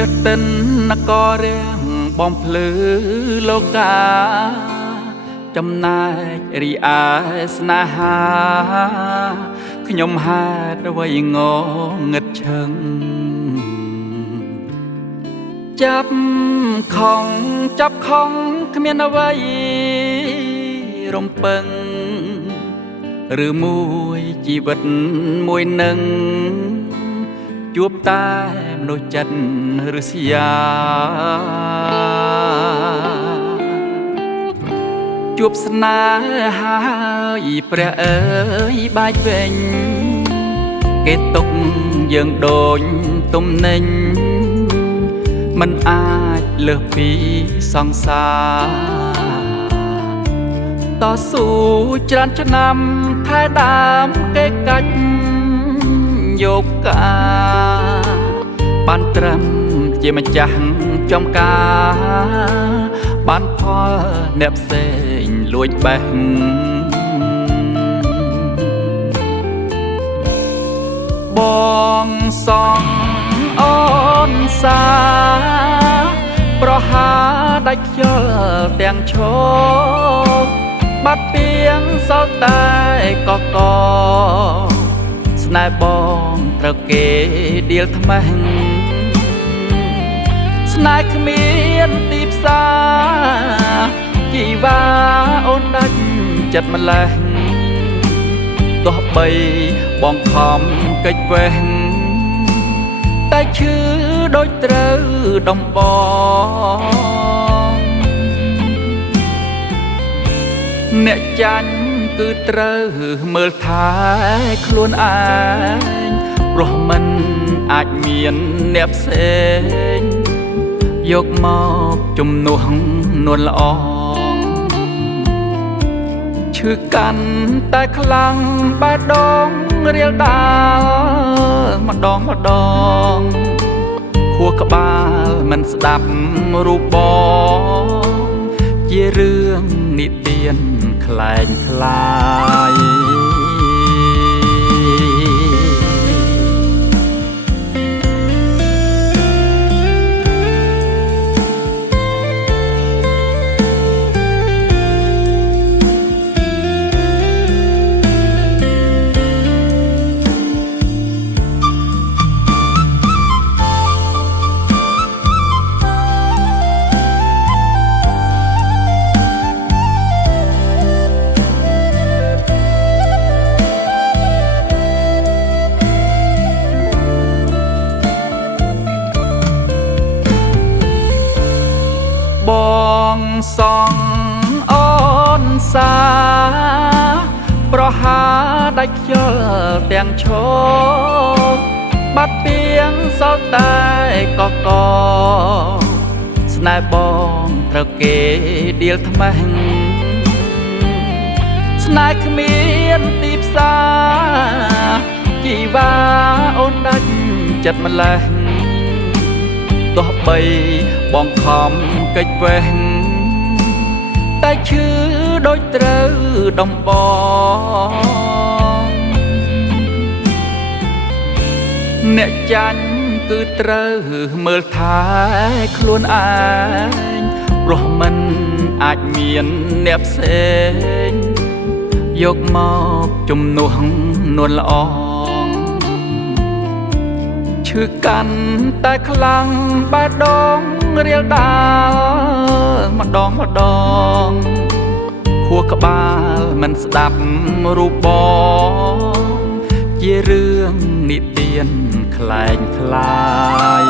ព្រះតិននគររាំងបំភ្លឺលោកកាចំណែករីឯស្នេហាខ្ញុំហេតុអ្វីងងឹតឈឹងចាប់ខំគ្មានអ្វីរំពឹងឬមួយជីវិតមួយនឹងជួបតែមនុស្សចិត្តឬស្យាជួបស្នេហាហើយព្រះអើយបាច់វិញគេទុកយើងដូចទំនិញមិនអាចលើសពីសង្សារតស៊ូច្រើនឆ្នាំថែដើមគេកាច់យកកាបានត្រឹមជាម្ចាស់ចំការបានផលអ្នកផ្សេងលួចបេះបងសងអូនសាប្រហាដាច់ខ្យល់ទាំងឈរបាត់ពីងសល់តែកកស្នេហ៍បងត្រូវគេដៀលថ្មេះស្នេហ៍គ្មានទីផ្សារជីវ៉ាអូនដាច់ចិត្តម្លេះទោះបីបងខំកិច្ចវេះតែឈឺដូចត្រូវដំបងអ្នកចាញ់គឺត្រូវមើលថែខ្លួនឯងព្រោះមិនអាចមានអ្នកផ្សេងយកមកជំនួសនួនល្អឈឺកាន់តែខ្លាំងបែដងរៀលដាលម្ដងខួរក្បាលមិនស្ដាប់រូបបងជារឿងនិទានខ្លែងខ្លាយបងសងអូនសាប្រហាដាច់ខ្យល់ទាំងឈរបាត់ពីងសល់តែកកស្នេហ៍បងត្រូវគេដៀលថ្មេះស្នេហ៍គ្មានទីផ្សារជីវ៉ាអូនដាច់ចិត្តម្លេះទោះបីបងខំកិច្ចវេះតែឈឺដូចត្រូវដំបងអ្នកចាញ់គឺត្រូវមើលថែខ្លួនឯងព្រោះមិនអាចមានអ្នកផ្សេងយកមកជំនួសនួនល្អឈឺកាន់តែខ្លាំងបែដងរៀលដាលម្ដងខួរក្បាលមិនស្ដាប់រូបបងជារឿងនិទានខ្លែងខ្លាយ